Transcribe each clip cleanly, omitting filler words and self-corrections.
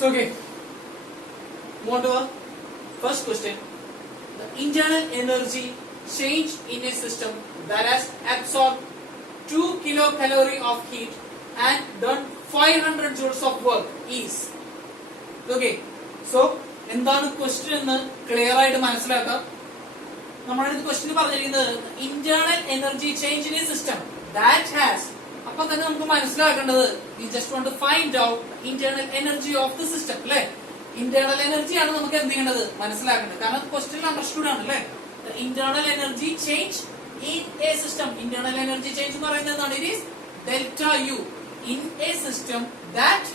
So okay, move on to our first question. The internal energy change in a system that has absorbed 2 kilocalorie of heat and done 500 joules of work is. Okay, so എന്താണ് question എന്ന് clear ആയിട്ട് മനസ്സിലാക്കാം. നമ്മുടെ question പറഞ്ഞിരിക്കുന്നത് internal energy change in a system that has. അപ്പൊ തന്നെ നമുക്ക് മനസ്സിലാക്കേണ്ടത് we just want to find out internal energy of the system അല്ലെ. ഇന്റേണൽ എനർജി ആണ് നമുക്ക് എന്ത് ചെയ്യേണ്ടത് മനസ്സിലാക്കേണ്ടത്. കാരണം ക്വസ്റ്റ്യൻ അണ്ടർസ്റ്റുഡ് ആണ് അല്ലെ. Internal energy change in a system. Internal energy change എന്ന് പറയുന്നത് എന്താണ്? It is delta you in a system that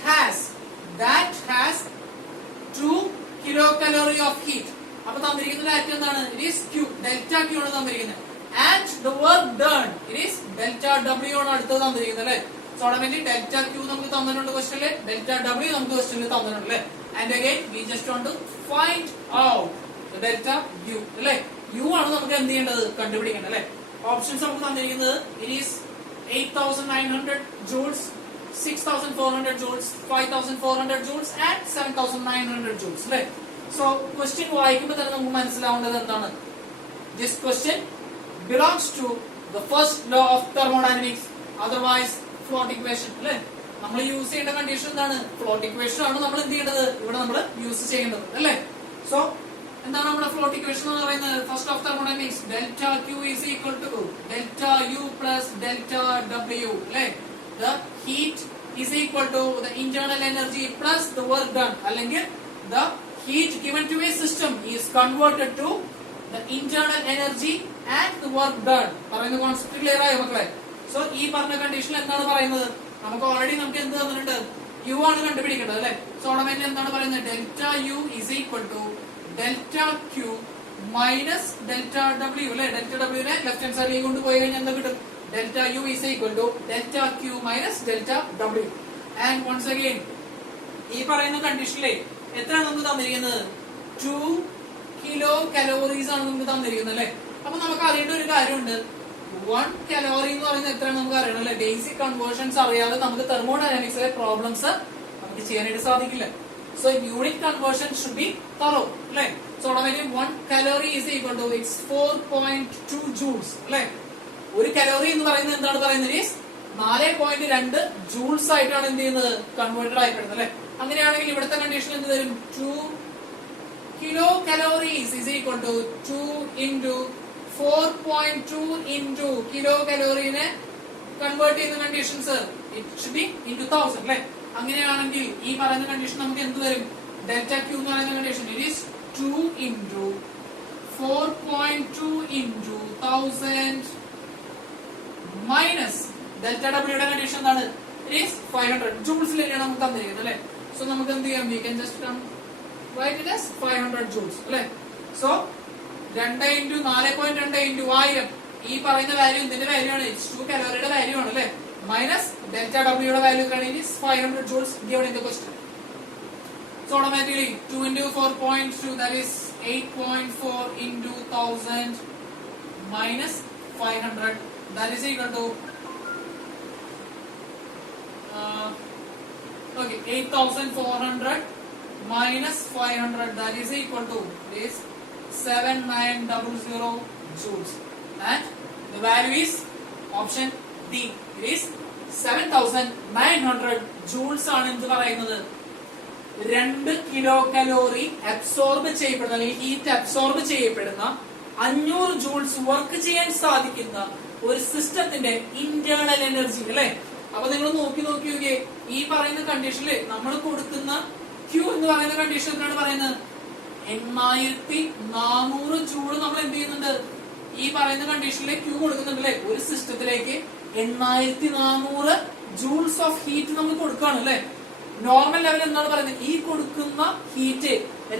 has 2 kilocalorie of heat. അപ്പൊ തന്നിരിക്കുന്ന ഡാറ്റ എന്താണ്? It is Q. Delta Q ആണ് തന്നിരിക്കുന്നത്. And the work done it is delta W ആണ് അടുത്തത് തന്നിരിക്കുന്നത് അല്ലെ. സോ ഓട്ടോമാറ്റിക്കലി ഡെൽറ്റ Q നമുക്ക് തന്നിട്ടുണ്ട് ക്വസ്റ്റ്യനില്, ഡെൽറ്റ W നമുക്ക് ക്വസ്റ്റ്യനിൽ തന്നിട്ടുണ്ട് അല്ലെ. And again we just want to find out delta U അല്ലെ. U ആണ് നമുക്ക് എന്ത് ചെയ്യേണ്ടത്? കണ്ടുപിടിക്കേണ്ടത് അല്ലെ. ഓപ്ഷൻസ് നമുക്ക് തന്നിരിക്കുന്നത് it is 8900 joules, 6400 joules, 5400 joules and 7900 joules അല്ലെ. സോ ക്വസ്റ്റ്യൻ വായിക്കുമ്പോൾ തന്നെ നമുക്ക് മനസ്സിലാവേണ്ടത് എന്താണ്? This question belongs to the first law of thermodynamics, otherwise float equation അല്ലെ. നമ്മൾ യൂസ് ചെയ്യേണ്ട കണ്ടീഷൻ എന്താണ്? ഫ്ലോട്ട് ഇക്വേഷൻ ആണ് നമ്മൾ എന്ത് ചെയ്യേണ്ടത്? ഇവിടെ നമ്മൾ യൂസ് ചെയ്യേണ്ടത് അല്ലെ. സോ എന്താണ് നമ്മുടെ ഫ്ലോട്ട് ഇക്വേഷൻ എന്ന് പറയുന്നത്? First of thermodynamics delta Q is equal to delta U plus delta W അല്ലെ. The heat is equal to the internal energy plus the work done. അല്ലെങ്കിൽ the heat given to a system is converted to the internal energy and the work done. പറയുന്ന concept clear ആയോ മക്കളെ? So ഈ പറഞ്ഞ കണ്ടീഷനിൽ എന്താണ് പറയുന്നത്? നമുക്ക് ഓൾറെഡി നമുക്ക് എന്ത് തന്നിട്ടുണ്ട്? U ആണ് കണ്ടുപിടിക്കേണ്ടത് അല്ലെ. സോ ഓട്ടോമാറ്റിക്കലി എന്താണ് പറയുന്നത്? Delta U is equal to delta Q minus delta W അല്ലെ. ഡെൽറ്റ W നെ ലെഫ്റ്റ് ഹാൻഡ് സൈഡിലേക്ക് കൊണ്ടുപോയി കഴിഞ്ഞാൽ എന്താ കിട്ടും? Delta U is equal to delta Q minus delta W. And once again ഈ പറയുന്ന കണ്ടീഷനിലെ എത്ര നമുക്ക് തന്നിരിക്കുന്നത്? 2 kilocalories ആണ് നമുക്ക് തന്നിരിക്കുന്നത് അല്ലെ. അപ്പൊ നമുക്ക് അറിയേണ്ട ഒരു കാര്യമുണ്ട്. 1 calorie എന്ന് പറയുന്നത് എത്രയാണ് നമുക്ക് അറിയണം അല്ലെ. ബേസിക് കൺവേർഷൻസ് അറിയാതെ നമുക്ക് തെർമോഡൈനാമിക്സിലെ പ്രോബ്ലംസ് നമുക്ക് ചെയ്യാനായിട്ട് സാധിക്കില്ല. So unit conversion should be thorough അല്ലെ. So automatically 1 calorie is equal to it's 4.2 joules അല്ലെ. ഒരു കലോറി എന്ന് പറയുന്നത് എന്താണ് പറയുന്നത്? 4.2 ജൂൾസ് ആയിട്ടാണ് എന്ത് ചെയ്യുന്നത്? കൺവേർട്ടഡ് ആയിപ്പെടുന്നത് അല്ലെ. അങ്ങനെയാണെങ്കിൽ ഇവിടുത്തെ കണ്ടീഷൻ എന്ത് തരും? 2 kilocalories is equal to 2 into 4.2 into kilocalorie convert ചെയ്യുന്ന conditions it should B into 1000 അല്ലെ. അങ്ങനെയാണെങ്കിൽ ഈ പറയുന്ന കണ്ടീഷൻ നമുക്ക് എന്ത് വരും? ഡെൽറ്റ Q എന്ന് പറയുന്ന condition it is 2 into 4.2 into 1000 minus delta W യുടെ കണ്ടീഷൻ എന്താണ്? ഇറ്റ് ഈസ് 500 ജൂൾസിലാണ് നമുക്ക് തന്നിരിക്കുന്നത് അല്ലെ. സോ നമുക്ക് എന്ത് ചെയ്യാം? We can just write it as 500 joules അല്ലെ. സോ 2 into 4.2 into 1000 ഈ പറയുന്ന വാല്യൂ ഇതിന്റെ വാല്യൂ ആണ്. H2 കലോറിയുടെ വാല്യൂ ആണ് അല്ലെ. മൈനസ് ഡെൽറ്റ W യുടെ വാല്യൂ ആണ്. It is 500 joules given in the question. So automatically 2 into 4.2 that is 8.4 into 1000 minus 500 that is equal to 8400 minus 500 that is equal to this 7900 joules and the value is option D. It is 7900 joules ആണ് എന്ത് പറയുന്നത്? 2 kilocalorie absorb ചെയ്യപ്പെടുന്ന അല്ലെങ്കിൽ heat absorb ചെയ്യപ്പെടുന്ന 500 joules work ചെയ്യാൻ സാധിക്കുന്ന ഒരു സിസ്റ്റത്തിന്റെ ഇന്റേണൽ എനർജി അല്ലെ. അപ്പൊ നിങ്ങൾ നോക്കിയേ ഈ പറയുന്ന കണ്ടീഷനിൽ നമ്മൾ കൊടുക്കുന്ന Q എന്ന് പറയുന്ന കണ്ടീഷൻ എന്താണ് പറയുന്നത്? 8400 ജൂള് നമ്മൾ എന്ത് ചെയ്യുന്നുണ്ട്? ഈ പറയുന്ന കണ്ടീഷനിൽ Q കൊടുക്കുന്നുണ്ട് അല്ലെ. ഒരു സിസ്റ്റത്തിലേക്ക് 8400 ജൂൾസ് ഓഫ് ഹീറ്റ് നമ്മൾ കൊടുക്കുകയാണ് അല്ലെ. നോർമൽ ലെവൽ എന്താണ് പറയുന്നത്? ഈ കൊടുക്കുന്ന ഹീറ്റ്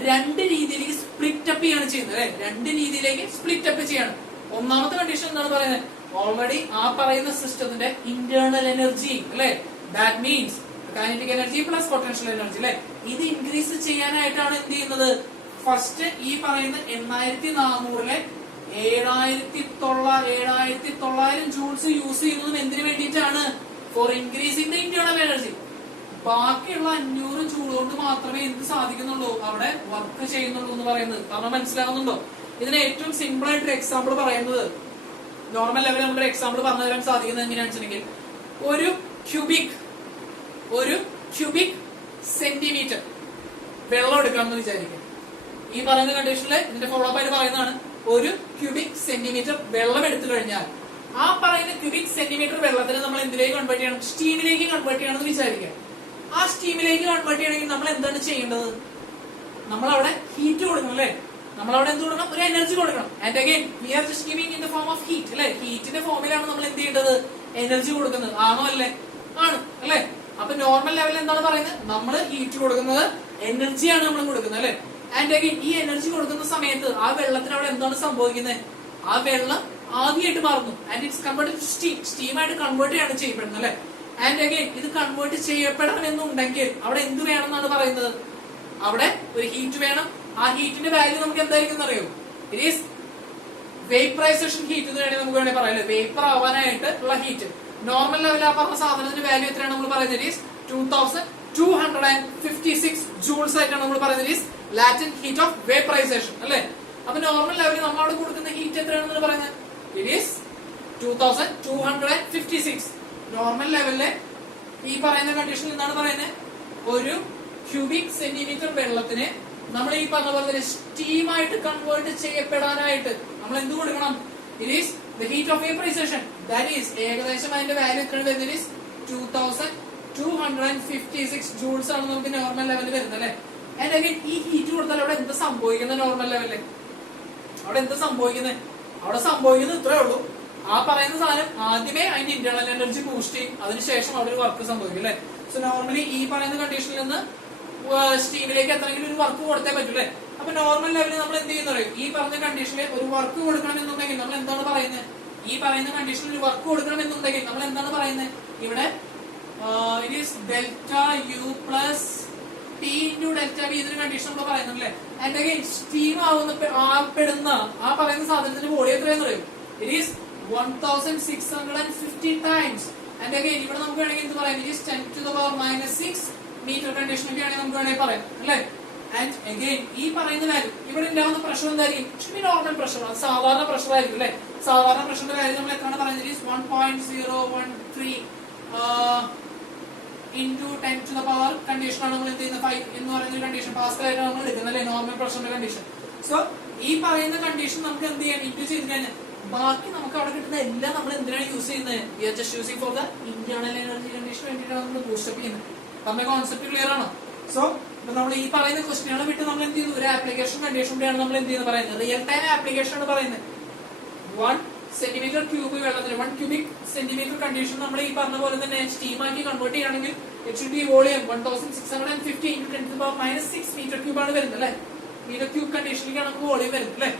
2 രീതിയിലേക്ക് സ്പ്ലിറ്റ് അപ്പ് ചെയ്യാണ് ചെയ്യുന്നത് അല്ലെ. 2 രീതിയിലേക്ക് സ്പ്ലിറ്റ് അപ്പ് ചെയ്യാണ്. ഒന്നാമത്തെ കണ്ടീഷൻ എന്താണ് പറയുന്നത്? ഓൾറെഡി ആ പറയുന്ന സിസ്റ്റത്തിന്റെ ഇന്റേണൽ എനർജി അല്ലെ. That means kinetic energy plus potential energy അല്ലെ. ഇത് ഇൻക്രീസ് ചെയ്യാനായിട്ടാണ് എന്ത് ചെയ്യുന്നത്? ഫസ്റ്റ് ഈ പറയുന്ന 8400-ലെ 7900 ജൂൾസ് യൂസ് ചെയ്യുന്നതും എന്തിനു വേണ്ടിയിട്ടാണ്? Four increasing the internal energy. ബാക്കിയുള്ള 500 ജൂൾ കൊണ്ട് മാത്രമേ എന്ത് സാധിക്കുന്നുള്ളൂ, അവിടെ വർക്ക് ചെയ്യുന്നുള്ളൂ എന്ന് പറയുന്നത്. കാരണം മനസ്സിലാവുന്നുണ്ടോ? ഇതിന് ഏറ്റവും സിമ്പിൾ ആയിട്ടൊരു എക്സാമ്പിൾ പറയുന്നത്, നോർമൽ ലെവലിൽ നമ്മളൊരു എക്സാമ്പിൾ പറഞ്ഞു തരാൻ സാധിക്കുന്നത് എങ്ങനെയാണെന്ന് വെച്ചിട്ടുണ്ടെങ്കിൽ, ഒരു ക്യൂബിക് സെന്റിമീറ്റർ വെള്ളം എടുക്കാമെന്ന് വിചാരിക്കും. ഈ പറയുന്ന കണ്ടീഷനിൽ ഇതിന്റെ ഫോളോ അപ്പ് ആയിട്ട് പറയുന്നതാണ്, ഒരു ക്യൂബിക് സെന്റിമീറ്റർ വെള്ളം എടുത്തു കഴിഞ്ഞാൽ ആ പറയുന്ന ക്യൂബിക് സെന്റിമീറ്റർ വെള്ളത്തിന് നമ്മൾ എന്തിലേക്ക് കൺവേർട്ട് ചെയ്യണം? സ്റ്റീമിലേക്ക് കൺവേർട്ട് ചെയ്യണമെന്ന് വിചാരിക്കാം. ആ സ്റ്റീമിലേക്ക് കൺവേർട്ട് ചെയ്യണമെങ്കിൽ നമ്മൾ എന്താണ് ചെയ്യേണ്ടത്? നമ്മൾ അവിടെ ഹീറ്റ് കൊടുക്കണം അല്ലെ? നമ്മൾ അവിടെ എന്ത് കൊടുക്കണം? ഒരു എനർജി കൊടുക്കണം. And again V are just giving in the form of heat അല്ലെ? ഹീറ്റിന്റെ ഫോമിലാണ് നമ്മൾ എന്ത് ചെയ്യേണ്ടത്? എനർജി കൊടുക്കുന്നത്. ആണോ അല്ലേ? ആണ് അല്ലെ? അപ്പൊ നോർമൽ ലെവലിൽ എന്താണ് പറയുന്നത്? നമ്മൾ ഹീറ്റ് കൊടുക്കുന്നത് എനർജിയാണ് നമ്മൾ കൊടുക്കുന്നത് അല്ലെ? ആൻഡ് അഗൈൻ ഈ എനർജി കൊടുക്കുന്ന സമയത്ത് ആ വെള്ളത്തിന് അവിടെ എന്താണ് സംഭവിക്കുന്നത്? ആ വെള്ളം ആവിയായിട്ട് മാറുന്നു. And it's converted to steam. സ്റ്റീമായിട്ട് കൺവേർട്ട് ചെയ്യാണ് ചെയ്യപ്പെടുന്നത് അല്ലെ? ആൻഡ് അഗൈൻ ഇത് കൺവേർട്ട് ചെയ്യപ്പെടണമെന്നുണ്ടെങ്കിൽ അവിടെ എന്ത് വേണമെന്നാണ് പറയുന്നത്? അവിടെ ഒരു ഹീറ്റ് വേണം. ആ ഹീറ്റിന്റെ വാല്യൂ നമുക്ക് എന്തായിരിക്കും അറിയോ? ഇറ്റ് ഈസ് വേപ്പറൈസേഷൻ ഹീറ്റ് എന്ന് വേണമെങ്കിൽ നമുക്ക് വേണമെങ്കിൽ പറയാം. വേപ്പർ ആവാനായിട്ട് ഉള്ള ഹീറ്റ്. നോർമൽ ലെവലിൽ ആ പറഞ്ഞ സാധനത്തിന്റെ വാല്യൂ എത്രയാണ് നമ്മൾ പറയുന്നത്? ഇറ്റ് ഈസ് 2256 ജൂൾസ് ആയിട്ടാണ് നമ്മൾ പറയുന്നത്. It is latent heat of vaporisation അല്ലെ? അപ്പൊ നോർമൽ ലെവലിൽ നമ്മൾ അവിടെ കൊടുക്കുന്ന ഹീറ്റ് എത്രയാണെന്ന് പറയുന്നത്? It is 2256. നോർമൽ ലെവലില് ഈ പറയുന്ന കണ്ടീഷനിൽ എന്താണ് പറയുന്നത്? ഒരു ക്യൂബിക് സെന്റിമീറ്റർ വെള്ളത്തിന് നമ്മൾ ഈ പറഞ്ഞ പോലെ സ്റ്റീമായിട്ട് കൺവേർട്ട് ചെയ്യപ്പെടാനായിട്ട് നമ്മൾ എന്ത് കൊടുക്കണം? It is the heat of vaporisation. That is ഏകദേശം അതിന്റെ വാല്യൂ എത്ര വരുന്നത്? 2256 ജൂൾസ് ആണ് നമുക്ക് നോർമൽ ലെവലിൽ വരുന്നത് അല്ലെ? ആൻഡ് അഗൈൻ ഈ ഹീറ്റ് കൊടുത്താൽ അവിടെ എന്ത് സംഭവിക്കുന്നത്? നോർമൽ ലെവലില് അവിടെ എന്ത് സംഭവിക്കുന്നത്? അവിടെ സംഭവിക്കുന്നത് ഇത്രേ ഉള്ളൂ. ആ പറയുന്ന സാധനം ആദ്യമേ അതിന്റെ ഇന്റേണൽ എനർജി ബൂസ്റ്റ് ചെയ്യും, അതിനുശേഷം അവിടെ ഒരു വർക്ക് സംഭവിക്കും അല്ലെ? സോ നോർമലി ഈ പറയുന്ന കണ്ടീഷനിൽ നിന്ന് സ്റ്റീമിലേക്ക് എത്രയെങ്കിലും ഒരു വർക്ക് കൊടുത്തേ പറ്റൂലേ? അപ്പൊ നോർമൽ ലെവലിൽ നമ്മൾ എന്ത് ചെയ്യുന്ന ഈ പറഞ്ഞ കണ്ടീഷനിൽ ഒരു വർക്ക് കൊടുക്കണമെന്നുണ്ടെങ്കിൽ നമ്മൾ എന്താണ് പറയുന്നത്? ഈ പറയുന്ന കണ്ടീഷനിൽ ഒരു വർക്ക് കൊടുക്കണമെന്നുണ്ടെങ്കിൽ നമ്മൾ എന്താണ് പറയുന്നത്? ഇവിടെ it is delta U plus T into delta B എന്നൊരു കണ്ടീഷൻ നമ്മൾ പറയുന്നല്ലേ? ആൻഡ് അഗൈൻ സ്റ്റീം ആവുന്ന ആ പറയുന്ന സാധനത്തിന്റെ ബോഡി എത്രയാണെന്ന് പറയും? It is 1650 times. And again ഇവിടെ നമുക്ക് വേണമെങ്കിൽ എന്ത് പറയാം? ഇറ്റ് ഈസ് 10⁻⁻6 മീറ്റർ കണ്ടീഷൻ ഒക്കെ ആണെങ്കിൽ നമുക്ക് വേണമെങ്കിൽ പറയാം അല്ലെ? ആൻഡ് അഗൈൻ ഈ പറയുന്ന വാല്യൂ ഇവിടെ ഉണ്ടാവുന്ന പ്രഷർ എന്തായിരിക്കും? നോർമൽ പ്രഷർ, അത് സാധാരണ പ്രഷർ ആയിരിക്കും അല്ലെ? സാധാരണ പ്രഷറിന്റെ വാല്യൂ നമ്മൾ എത്രയാണ് പറയുന്നത്? 1.013 into 10 to the power condition ആണ് നമ്മൾ എന്ത് ചെയ്യുന്നത്? 5 എന്ന് പറയുന്ന കണ്ടീഷൻ പാസ്കൽ ആയിട്ടാണ് നമ്മൾ എടുക്കുന്നത് അല്ലെ? Normal പ്രഷറിന്റെ condition. സോ ഈ പറയുന്ന കണ്ടീഷൻ നമുക്ക് എന്ത് ചെയ്യാൻ? ഇൻഡ്യൂസ് ചെയ്ത് കഴിഞ്ഞാൽ ബാക്കി നമുക്ക് അവിടെ കിട്ടുന്ന എല്ലാം നമ്മൾ എന്തിനാണ് യൂസ് ചെയ്യുന്നത്? We are just using for the internal energy condition വേണ്ടിയിട്ടാണ് നമ്മൾ ബൂസ്റ്റപ്പ് ചെയ്യുന്നത്. നമ്മുടെ കോൺസെപ്റ്റ് ക്ലിയർ ആണോ? സോ നമ്മൾ ഈ പറയുന്ന ക്വസ്റ്റ്യനുകൾ വിട്ട് നമ്മൾ എന്ത് ചെയ്യുന്നു? ഒരു ആപ്ലിക്കേഷൻ കണ്ടീഷൻ കൂടെയാണ് നമ്മൾ എന്ത് ചെയ്യുന്നത് പറയുന്നത്? റിയൽ ടൈം ആപ്ലിക്കേഷൻ ആണ് പറയുന്നത്. 1 സെന്റിമീറ്റർ ക്യൂബ് വെള്ളത്തിന് 1 ക്യൂബിക് സെന്റിമീറ്റർ കണ്ടീഷൻ നമ്മൾ ഈ പറഞ്ഞ പോലെ തന്നെ സ്റ്റീം ആക്കി കൺവേർട്ട് ചെയ്യുകയാണെങ്കിൽ it should be volume 1650 into 10⁻⁻6 metre cube ആണ് വരുന്നത് അല്ലെ? മീറ്റർ ക്യൂബ് കണ്ടീഷനിലേക്കാണ് നമുക്ക് വോളിയം വരുന്നത് അല്ലെ?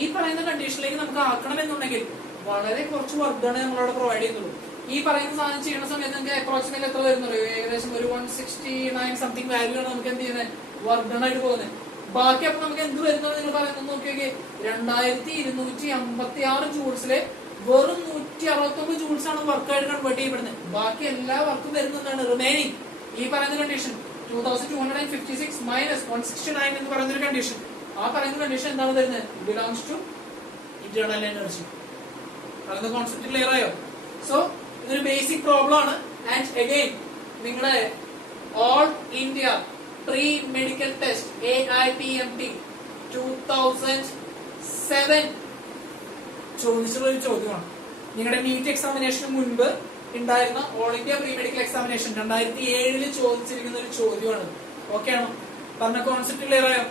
ഈ പറയുന്ന കണ്ടീഷനിലേക്ക് നമുക്ക് ആക്കണമെന്നുണ്ടെങ്കിൽ വളരെ കുറച്ച് വർക്ക് ആണ് നമ്മളവിടെ പ്രൊവൈഡ് ചെയ്യുന്നുള്ളൂ. ഈ പറയുന്ന സാധനം ചെയ്യുന്ന സമയത്ത് നമുക്ക് അപ്രോക്സിമേറ്റ് എത്ര വരുന്നുള്ളൂ? ഏകദേശം ഒരു 169 സംതിങ് വാല്യൂ ആണ് നമുക്ക് എന്ത് ചെയ്യുന്നത്? വർക്ക് ഡൺ ആയിട്ട് പോകുന്നത്. ബാക്കി അപ്പൊ നമുക്ക് എന്ത് വരുന്നത് നിങ്ങൾ പറയുന്നത് നോക്കിയൊക്കെ? 2256 ജൂൾസിലെ വെറും 169 ജൂൾസ് ആണ് വർക്കായിട്ട് കൺവേർട്ട് ചെയ്യപ്പെടുന്നത്. ബാക്കി എല്ലാ വർക്കും വരുന്നതാണ് റിമൈനിങ് ഈ പറയുന്ന കണ്ടീഷൻ 2256 മൈനസ് 169 എന്ന് പറയുന്ന ഒരു കണ്ടീഷൻ. ആ പറയുന്ന കണ്ടീഷൻ എന്താണ് വരുന്നത്? Belongs to internal energy. പറയുന്ന കോൺസെപ്റ്റ് ക്ലിയർ ആയോ? സോ ഇതൊരു ബേസിക് പ്രോബ്ലം ആണ്. ആൻഡ് അഗൈൻ നിങ്ങളുടെ all India pre medical test AIPMT 2007 ചോദിച്ചിട്ടുള്ള ഒരു ചോദ്യമാണ്. നിങ്ങളുടെ നീറ്റ് എക്സാമിനേഷന് മുൻപ് ഉണ്ടായിരുന്ന all India pre medical examination 2007 ചോദിച്ചിരിക്കുന്ന ഒരു ചോദ്യമാണ്. ഓക്കെ ആണോ? പറഞ്ഞ കോൺസെപ്റ്റ് ക്ലിയർ ആയോ?